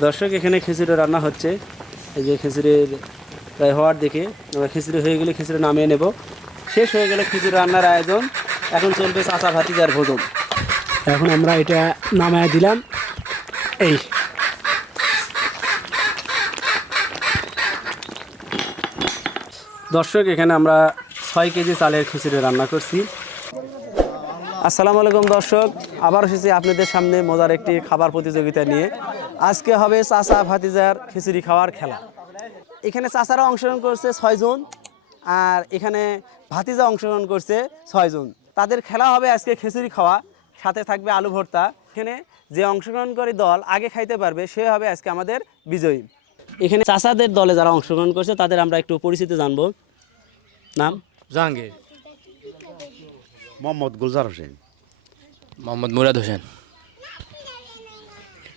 দর্শক এখানে খিচুড়ি রান্না হচ্ছে। এই যে খিচুড়ির প্রায় হওয়ার দিকে আমরা খিচুড়ি হয়ে গেলে খিচুড়ি নামিয়ে নেব। শেষ হয়ে গেলে খিচুড়ি রান্নার আয়োজন। এখন চলবে চাচা ভাতিজার ভোজন। এখন আমরা এটা নামায় দিলাম। এই। দর্শক এখানে আমরা ছয় কেজি চালের খিচুড়ি রান্না করছি। আসসালামু আলাইকুম দর্শক আবার এসেছি আপনাদের সামনে মজার একটি খাবার প্রতিযোগিতা নিয়ে। আজকে হবে চাচা ভাতিজার খিচুড়ি খাওয়ার খেলা। এখানে চাচারা অংশগ্রহণ করছে ছয়জন আর এখানে ভাতিজা অংশগ্রহণ করছে ছয়জন তাদের খেলা হবে আজকে খিচুড়ি খাওয়া সাথে থাকবে আলু ভর্তা। এখানে যে অংশগ্রহণ অংশগ্রহণকারী দল আগে খাইতে পারবে সে হবে আজকে আমাদের বিজয়ী। এখানে চাচাদের দলে যারা অংশগ্রহণ করছে তাদের আমরা একটু পরিচিতি জানব। নাম? জাহাঙ্গীর। মোহাম্মদ গুলজার হোসেন। মোহাম্মদ মুরাদ হোসেন।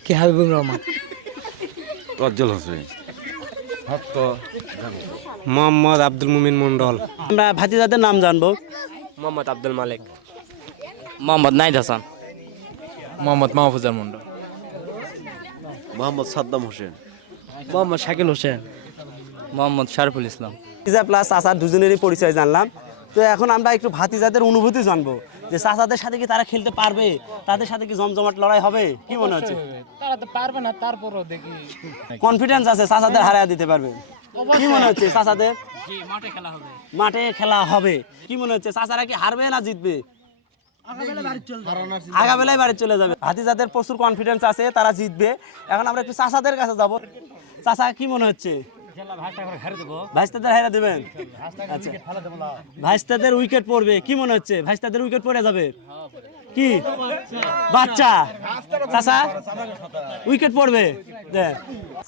কে হাবিবুর রহমান? রজ্জল হোসেন। মোহাম্মদ আব্দুল মুমিন মন্ডল আমরা ভাতিজাদের নাম জানব। মোহাম্মদ আব্দুল মালিক। মোহাম্মদ নাইদ হাসান। মোহাম্মদ মাহফুজার মন্ডল মোহাম্মদ সাদ্দাম হোসেন। মোহাম্মদ শাকিল হোসেন। মোহাম্মদ শারফুল ইসলাম। প্লাস চাচার দুজনেরই পরিচয় জানলাম। তো এখন আমরা একটু ভাতিজাদের অনুভূতি জানব। যে চাচাদের সাথে কি তারা খেলতে পারবে? তাদের সাথে কি জমজমাট লড়াই হবে? কি মনে হচ্ছে? তারা তো পারবে না তারপরও দেখি। কনফিডেন্স আছে চাচাদের হারায় দিতে পারবে। কি মনে হচ্ছে চাচাদের? মাঠে খেলা হবে। মাঠে খেলা হবে। কি মনে হচ্ছে চাচারা কি হারবে না জিতবে? আগাবেলায় বাড়ি চলে যাবে। ভাতিজাদের প্রচুর কনফিডেন্স আছে তারা জিতবে। এখন আমরা একটু চাচাদের কাছে যাব। চাচা কি মনে হচ্ছে? ভাইস্তাদের হারা দেবেন? আচ্ছা। ভাইস্তাদের উইকেট পড়বে কি মনে হচ্ছে? ভাইস্তাদের উইকেট পড়ে যাবে? কি? বাচ্চা? চাচা? উইকেট পড়বে।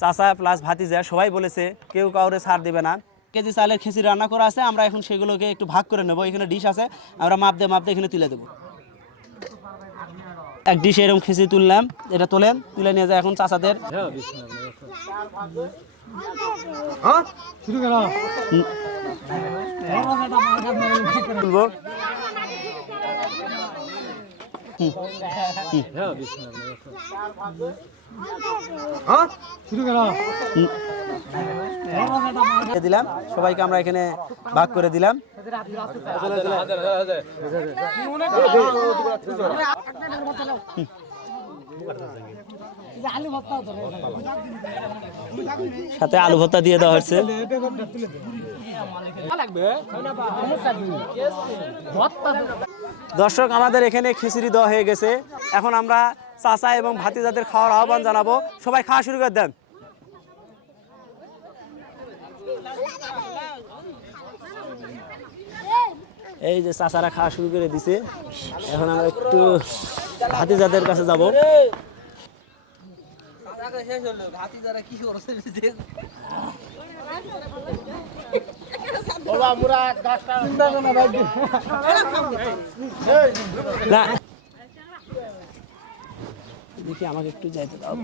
চাচা প্লাস ভাতিজা সবাই বলেছে কেউ কাউরে ছাড় দেবে না। কেজি চালের খিচুড়ি রান্না করা আছে আমরা এখন সেগুলোকে একটু ভাগ করে নেব। এখানে ডিশ আছে আমরা মাপ দিয়ে মাপ দিয়ে এখানে তুলে দেবো। এক ডিশ এরকম খিচুড়ি তুললাম এটা তোলেন তুলে নিয়ে যায় এখন দিয়ে দিলাম? সবাইকে আমরা এখানে ভাগ করে দিলাম। সাথে আলু ভর্তা দিয়ে দেওয়া হচ্ছে দর্শক, আমাদের এখানে খিচুড়ি দেওয়া হয়ে গেছে। এখন আমরা চাচা এবং ভাতিজাদের খাওয়ার আহ্বান জানাব। সবাই খাওয়া শুরু করে দেন। এই যে চাচারা খাওয়া শুরু করে দিছে। এখন আমরা একটু ভাতিজাদের কাছে যাব। দেখি আমাকে একটু যাইতে দাও।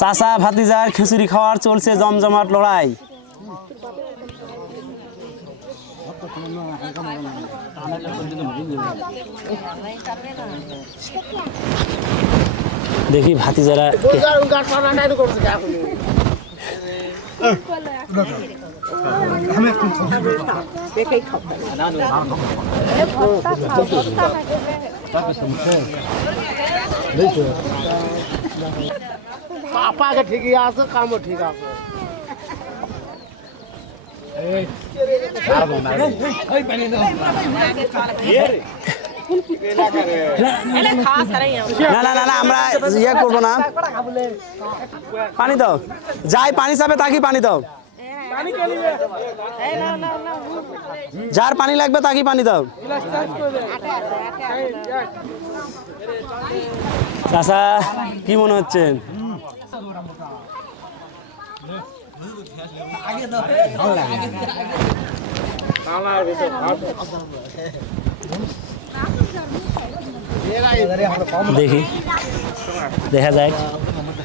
চাচা ভাতিজার খিচুড়ি খাওয়ার চলছে জমজমাট লড়াই। দেখি ভাতিজারা পাপাকে ঠিকই আছে, কামও ঠিক আছে। না না না না, আমরা ইয়ে করব না। পানি দাও। যাই, পানি চাবে তাকে পানি দাও। যার পানি লাগবে তাকে পানি দাও। চাষা কি মনে হচ্ছে? দেখি। দেখা যায়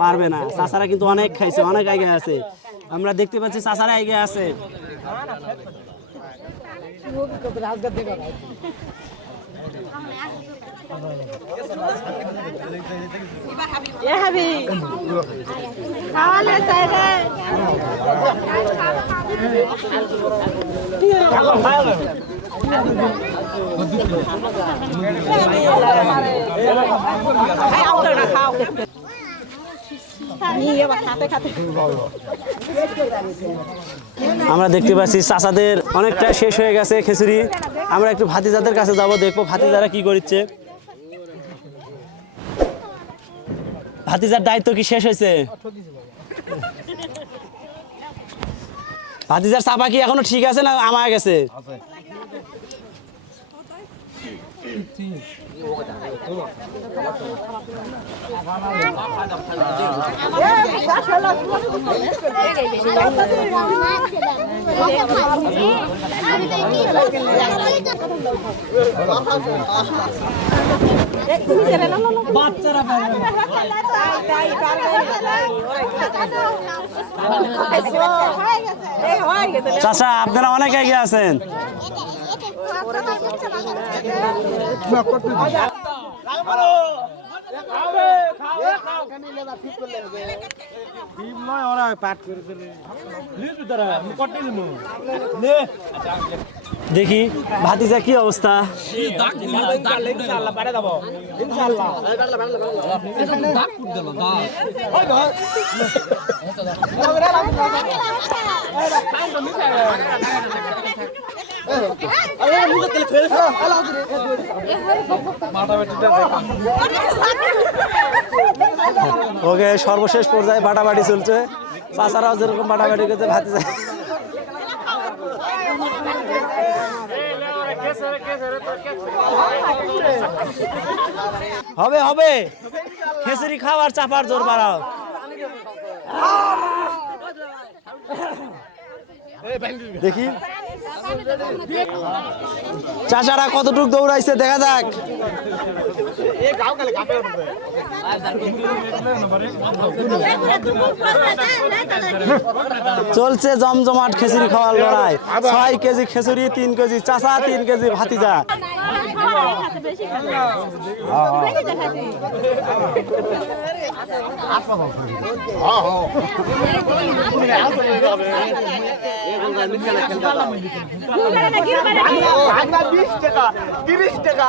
পারবে না। চাচারা কিন্তু অনেক খাইছে অনেক আগে আছে। আমরা দেখতে পাচ্ছি চাচারা আগে আছে। আমরা দেখতে পাচ্ছি চাচাদের অনেকটা শেষ হয়ে গেছে খিচুড়ি। আমরা একটু ভাতিজাদের কাছে যাব, দেখব ভাতিজারা কি করছে ভাতিজার দায়িত্ব কি শেষ হয়েছে? ভাতিজার চাপা কি এখনও ঠিক আছে না আমায় গেছে? চাচা আপনারা অনেক এগিয়ে আছেন। দেখি ভাতিজা কি অবস্থা ওকে, সর্বশেষ পর্যায়ে বাটাবাটি চলছে। চাচারাও যেরকম বাটাবাটি করছে ভাতিজা হবে হবে। খেসুরি খাওয়ার চাপার জোর বাড়াও। দেখি। চাচারা কতটুক দৌড়াইছে, দেখা যাক। চলছে জমজমাট খেসুরি খাওয়ার লড়াই। ছয় কেজি খেসুরি তিন কেজি চাচা, তিন কেজি ভাতিজা। টাকা তিরিশ টাকা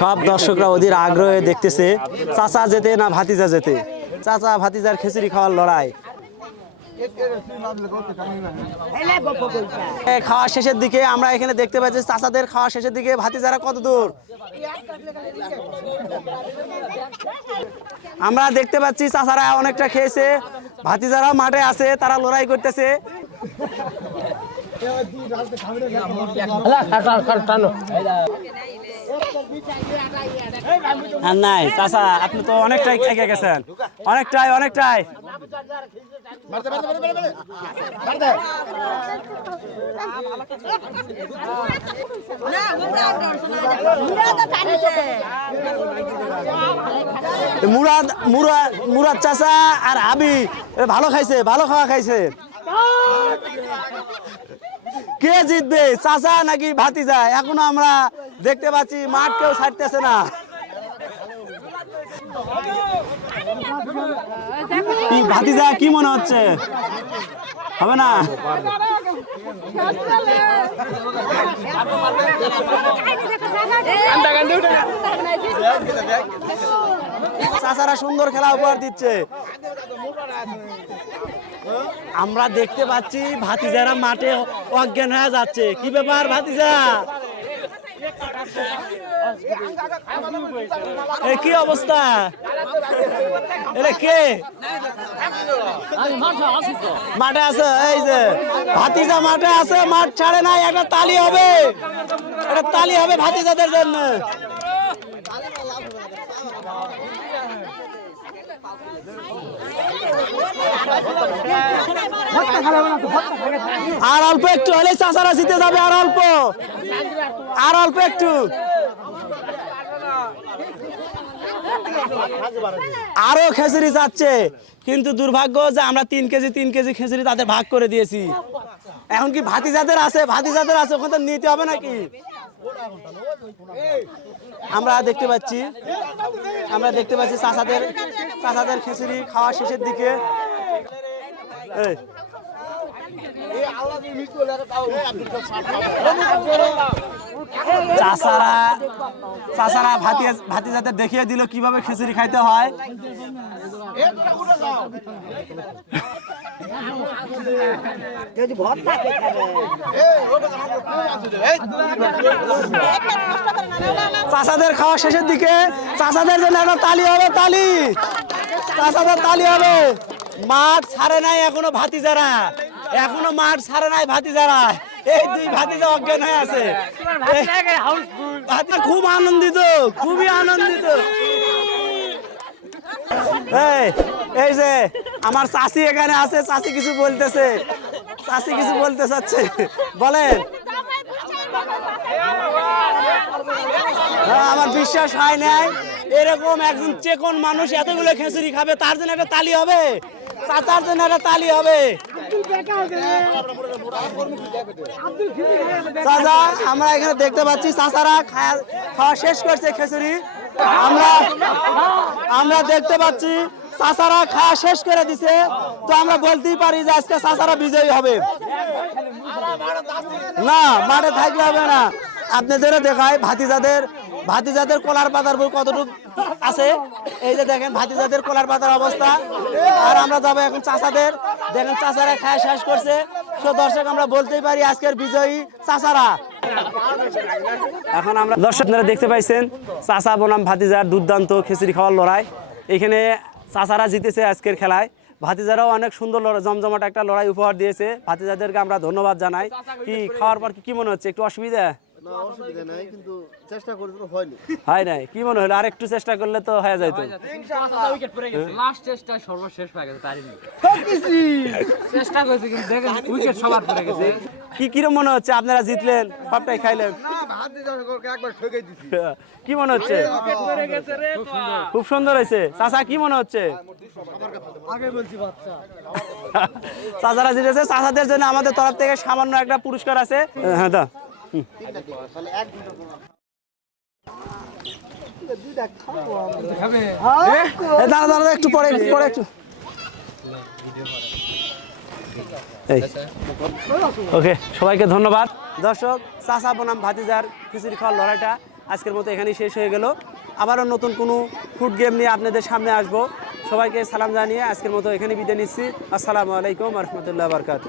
সব দর্শকরা ওদের আগ্রহে দেখতেছে, চাচা যেতে না ভাতিজা যেতে? চাচা ভাতিজার খিচুড়ি খাওয়ার লড়াই। খাওয়া শেষের দিকে আমরা এখানে দেখতে পাচ্ছি চাচাদের খাওয়া শেষের দিকে, ভাতিজারা কত দূর? আমরা দেখতে পাচ্ছি চাচারা অনেকটা খেয়েছে, ভাতিজারাও মাঠে আছে, তারা লড়াই করতেছে। নাই চাচা আপনি তো অনেকটাই এগিয়ে গেছেন অনেকটাই অনেকটাই মুরাদ মুরাদ মুরাদ মুরাদ আর আবি ভালো খাইছে ভালো খাওয়া খাইছে কে জিতবে? চাচা নাকি ভাতি ভাতিজা? এখনও আমরা দেখতে পাচ্ছি মাঠ কেউ ছাড়তেছে না। ভাতিজা কি মনে হচ্ছে? হবে না? চাচারা সুন্দর খেলা উপহার দিচ্ছে। আমরা দেখতে পাচ্ছি ভাতিজারা মাঠে অজ্ঞান হয়ে যাচ্ছে। কি ব্যাপার ভাতিজা? কি অবস্থা? মাঠে আছে, এই যে, ভাতিজা মাঠে আছে, মাঠ ছাড়ে নাই, একটা তালি হবে। একটা তালি হবে ভাতিজাদের জন্য। আর অল্প একটু হলে চাষারা জিতে যাবে, আর অল্প। আর অল্প একটু। আরও খেসুরি যাচ্ছে। কিন্তু দুর্ভাগ্য যে আমরা তিন কেজি তিন কেজি খেসুরি তাদের ভাগ করে দিয়েছি। এখন কি ভাতি যাদের আছে? ভাতি যাদের আছে, ওখানে নিতে হবে নাকি? আমরা দেখতে পাচ্ছি, আমরা দেখতে পাচ্ছি চাষাদের চাষাদের খিচুড়ি খাওয়া শেষের দিকে। চাষারা চাষারা ভাতি ভাতি যাদের দেখিয়ে দিল কীভাবে খিচুড়ি খাইতে হয়। চাষাদের খাওয়া শেষের দিকে চাষাদের জন্য একটা তালি হবে, তালি। চাষাদের তালি হবে। মাছ ছাড়ে নাই এখনও ভাতি যারা এখনও মাঠ ছাড়ে নাই ভাতি যারা এই দুই ভাতিজা অজ্ঞান হয়ে আছে। ভাতিজা খুব আনন্দিত খুবই আনন্দিত। এই যে আমার চাষি এখানে আছে চাষি কিছু বলতেছে। চাষি কিছু বলতে চাচ্ছে। বলেন। হ্যাঁ, আমার বিশ্বাস হয় নাই। এরকম একজন চেকন মানুষ এতগুলো খেসুরি খাবে তার জন্য একটা তালি হবে। চাচার জন্য একটা তালি হবে। চাচা আমরা এখানে দেখতে পাচ্ছি চাচারা খাওয়া শেষ করছে খেসুরি আমরা আমরা দেখতে পাচ্ছি চাচারা খাওয়া শেষ করে দিছে। তো আমরা বলতেই পারি যে আজকে চাচারা বিজয়ী হবে। না মাঠে থাকলে হবে না। আপনাদেরও দেখায় ভাতিজাদের ভাতিজাদের কলার পাতার বই কতটুকু আছে? এই যে দেখেন, ভাতিজাদের কলার পাতার অবস্থা। আর আমরা যাব এখন চাষাদের দেখেন চাষারা খায় শেষ করছে। তো দর্শক, আমরা বলতেই পারি আজকের বিজয়ী চাষারা এখন আমরা দর্শক, আপনারা দেখতে পাইছেন চাষা বনাম ভাতিজার দুর্দান্ত খিচুড়ি খাওয়ার লড়াই। এখানে চাষারা জিতেছে আজকের খেলায়। ভাতিজারাও অনেক সুন্দর লড়াই, জমজমাট একটা লড়াই উপহার দিয়েছে। ভাতিজাদেরকে আমরা ধন্যবাদ জানাই। কি, খাওয়ার পর কি মনে হচ্ছে? একটু অসুবিধা? না অসুবিধা নাই কিন্তু চেষ্টা করে তো হয়নি। হয় নাই। কি মনে হলো আর একটু চেষ্টা করলে তো হয়ে যাইতো? লাস্ট চেষ্টা সর্বশেষ হয়ে গেছে তারই চেষ্টা করেছে কিন্তু দেখেন উইকেট সবার পড়ে গেছে। কি কিরম মনে হচ্ছে আপনারা জিতলেন? সবটাই খাইলেন? দিছি। কি মনে হচ্ছে? খুব সুন্দর। হয়েছে। চাচা কি মনে হচ্ছে? চাচারা জিতেছে। চাচাদের জন্য আমাদের তরফ থেকে সামান্য একটা পুরস্কার আছে। হ্যাঁ দা একটু পরে একটু ওকে সবাইকে ধন্যবাদ। দর্শক চাষা বনাম ভাতিজার খিচুড়ি খাওয়ার লড়াইটা আজকের মতো এখানেই শেষ হয়ে গেল। আবারও নতুন কোনো ফুড গেম নিয়ে আপনাদের সামনে আসব। সবাইকে সালাম জানিয়ে আজকের মতো এখানে বিদায় নিচ্ছি। আসসালামু আলাইকুম রহমতুল্লাহ বারকাত